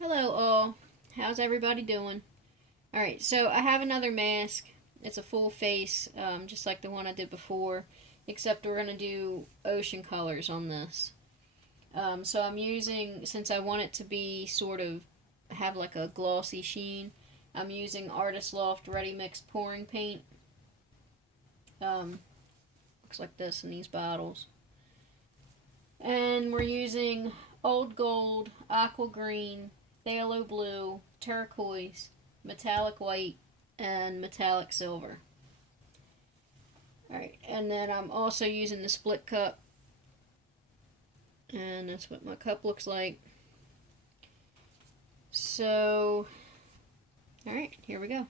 Hello all. How's everybody doing? Alright, so I have another mask. It's a full face, just like the one I did before, except we're going to do ocean colors on this. So I'm using, since I want it to be sort of, have like a glossy sheen, I'm using Artist Loft Ready Mixed Pouring Paint. Looks like this in these bottles. And we're using Old Gold, Aqua Green, Phthalo Blue, Turquoise, Metallic White, and Metallic Silver. Alright, and then I'm also using the split cup. And that's what my cup looks like. So, alright, here we go.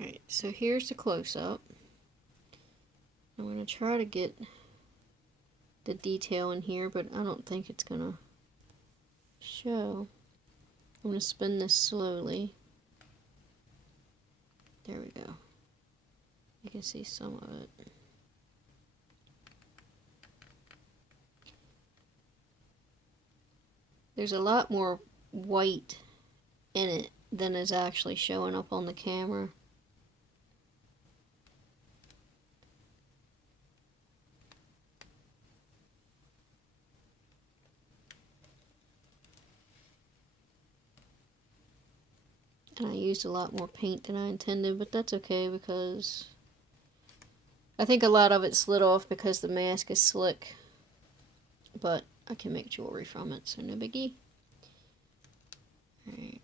Alright, so here's the close-up. I'm going to try to get the detail in here, but I don't think it's going to show. I'm going to spin this slowly. There we go. You can see some of it. There's a lot more white in it than is actually showing up on the camera. And I used a lot more paint than I intended, but that's okay because I think a lot of it slid off because the mask is slick. But I can make jewelry from it, so no biggie. Alright.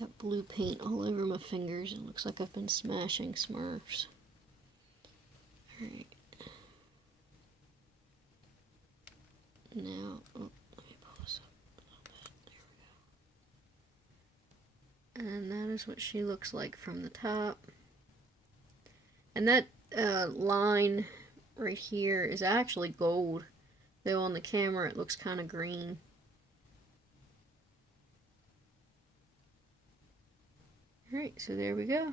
Got blue paint all over my fingers. It looks like I've been smashing Smurfs. Alright. Now, oh, let me pull this up a little bit. There we go. And that is what she looks like from the top. And that line right here is actually gold. Though on the camera it looks kind of green. Alright, so there we go.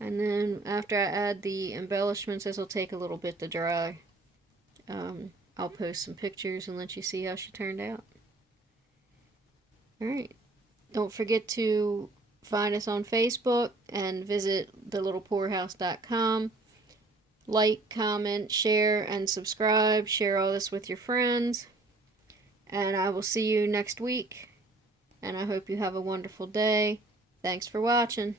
And then after I add the embellishments, this will take a little bit to dry. I'll post some pictures and let you see how she turned out. Alright, don't forget to find us on Facebook and visit thelittlepoorhouse.com. Like, comment, share, and subscribe. Share all this with your friends. And I will see you next week. And I hope you have a wonderful day. Thanks for watching.